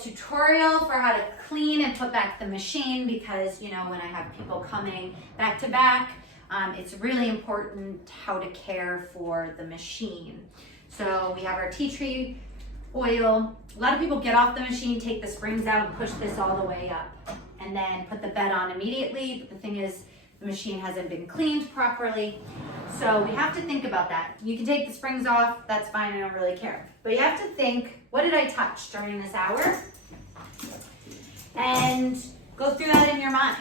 tutorial for how to clean and put back the machine because, you know, when I have people coming back to back, it's really important how to care for the machine. So we have our tea tree oil. A lot of people get off the machine, take the springs out and push this all the way up and then put the bed on immediately. But the thing is, the machine hasn't been cleaned properly. So we have to think about that. You can take the springs off, that's fine, I don't really care. But you have to think, what did I touch during this hour? And go through that in your mind.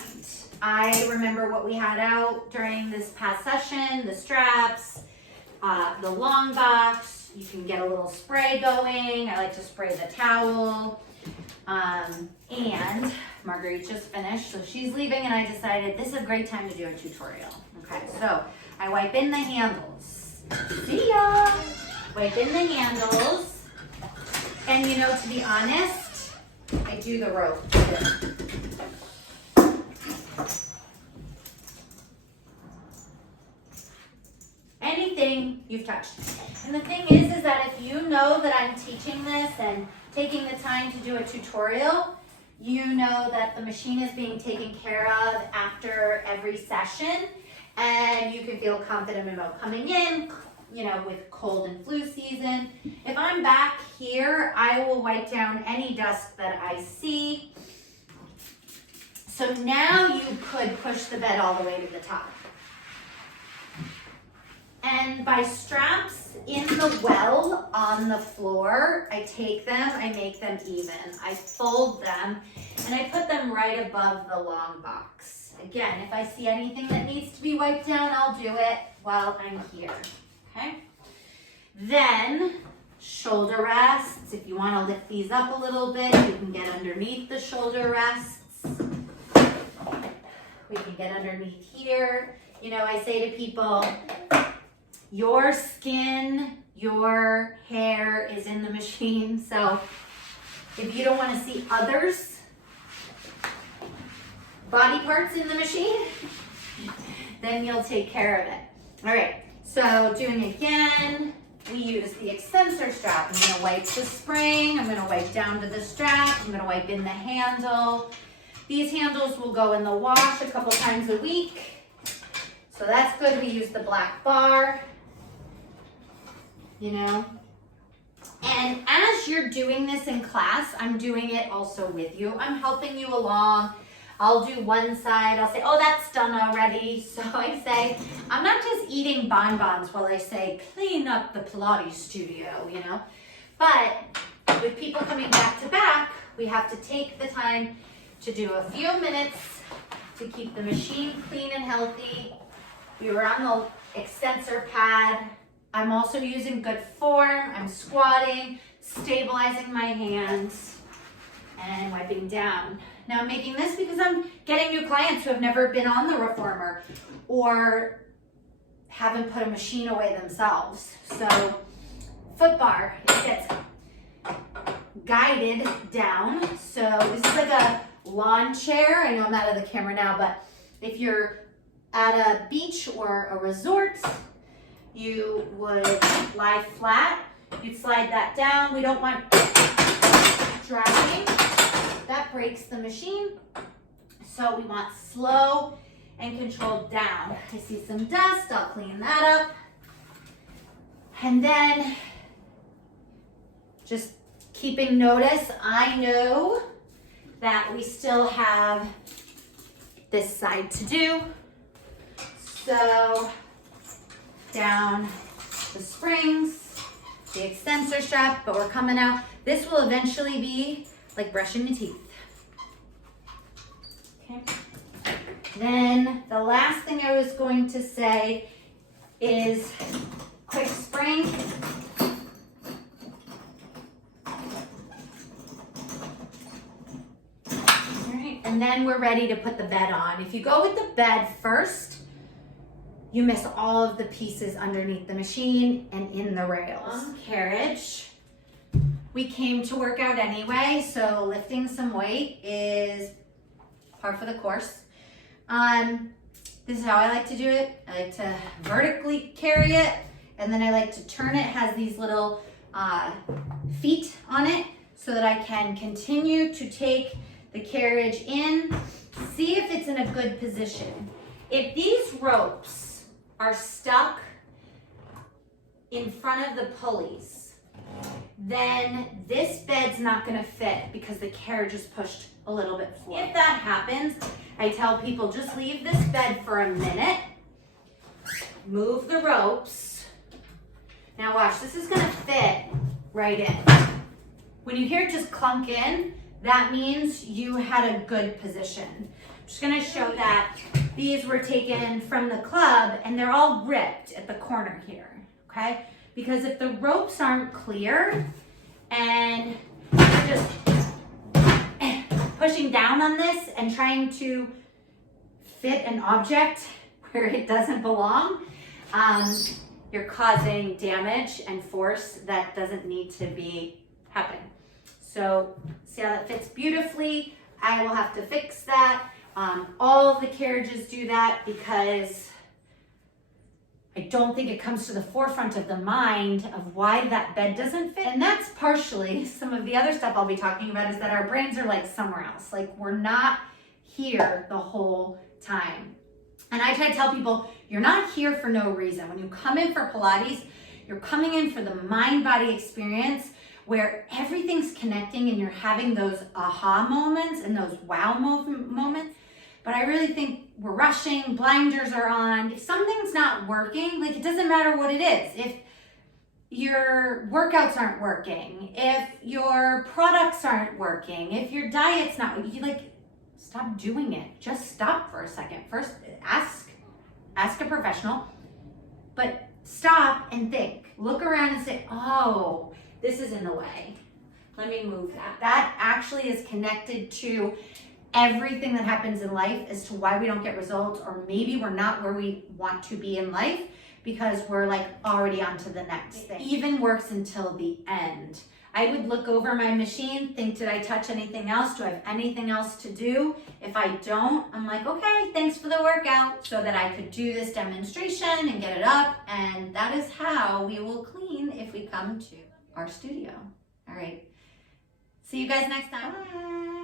I remember what we had out during this past session, the straps, the long box. You can get a little spray going. I like to spray the towel. And Marguerite just finished, so she's leaving and I decided this is a great time to do a tutorial. Okay, so I wipe in the handles. See ya! Wipe in the handles. And you know, to be honest, I do the rope too. Anything you've touched. And the thing is that if you know that I'm teaching this and taking the time to do a tutorial, you know that the machine is being taken care of after every session, and you can feel confident about coming in, you know, with cold and flu season. If I'm back here, I will wipe down any dust that I see. So now you could push the bed all the way to the top. And by straps in the well on the floor, I take them, I make them even. I fold them and I put them right above the long box. Again, if I see anything that needs to be wiped down, I'll do it while I'm here, okay? Then shoulder rests. If you want to lift these up a little bit, you can get underneath the shoulder rests. We can get underneath here. You know, I say to people, your skin, your hair is in the machine. So if you don't want to see others' body parts in the machine, then you'll take care of it. All right, so doing again, we use the extensor strap. I'm gonna wipe the spring, I'm gonna wipe down to the strap, I'm gonna wipe in the handle. These handles will go in the wash a couple times a week. So that's good, we use the black bar. You know, and as you're doing this in class, I'm doing it also with you. I'm helping you along. I'll do one side. I'll say, oh, that's done already. So I say, I'm not just eating bonbons while I say, clean up the Pilates studio, you know. But with people coming back to back, we have to take the time to do a few minutes to keep the machine clean and healthy. We were on the extensor pad. I'm also using good form. I'm squatting, stabilizing my hands, and wiping down. Now I'm making this because I'm getting new clients who have never been on the reformer or haven't put a machine away themselves. So foot bar, it gets guided down. So this is like a lawn chair. I know I'm out of the camera now, but if you're at a beach or a resort, you would lie flat, you'd slide that down. We don't want dragging, that breaks the machine. So we want slow and controlled down. I see some dust, I'll clean that up. And then just keeping notice, I know that we still have this side to do. So down the springs, the extensor strap, but we're coming out. This will eventually be like brushing your teeth. Okay. Then the last thing I was going to say is quick spring. All right, and then we're ready to put the bed on. If you go with the bed first, you miss all of the pieces underneath the machine and in the rails. Carriage. We came to work out anyway, so lifting some weight is par for the course. This is how I like to do it. I like to vertically carry it, and then I like to turn it. It has these little feet on it, so that I can continue to take the carriage in. See if it's in a good position. If these ropes are stuck in front of the pulleys, then this bed's not gonna fit because the carriage is pushed a little bit forward. If that happens, I tell people just leave this bed for a minute, move the ropes. Now watch, this is gonna fit right in. When you hear it just clunk in, that means you had a good position. I'm just gonna show that these were taken from the club and they're all ripped at the corner here, okay? Because if the ropes aren't clear and you're just pushing down on this and trying to fit an object where it doesn't belong, you're causing damage and force that doesn't need to be happening. So see how that fits beautifully? I will have to fix that. All of the carriages do that because I don't think it comes to the forefront of the mind of why that bed doesn't fit. And that's partially some of the other stuff I'll be talking about, is that our brains are like somewhere else. Like we're not here the whole time. And I try to tell people, you're not here for no reason. When you come in for Pilates, you're coming in for the mind-body experience where everything's connecting and you're having those aha moments and those wow moments. But I really think we're rushing, blinders are on. If something's not working, like it doesn't matter what it is. If your workouts aren't working, if your products aren't working, if your diet's not working, you like, stop doing it. Just stop for a second. First, ask a professional, but stop and think. Look around and say, oh, this is in the way. Let me move that. That actually is connected to everything that happens in life as to why we don't get results, or maybe we're not where we want to be in life because we're like already on to the next thing. It even works until the end. I would look over my machine, think, did I touch anything else? Do I have anything else to do? If I don't, I'm like, okay, thanks for the workout, so that I could do this demonstration and get it up. And that is how we will clean if we come to our studio. All right. See you guys next time. Bye.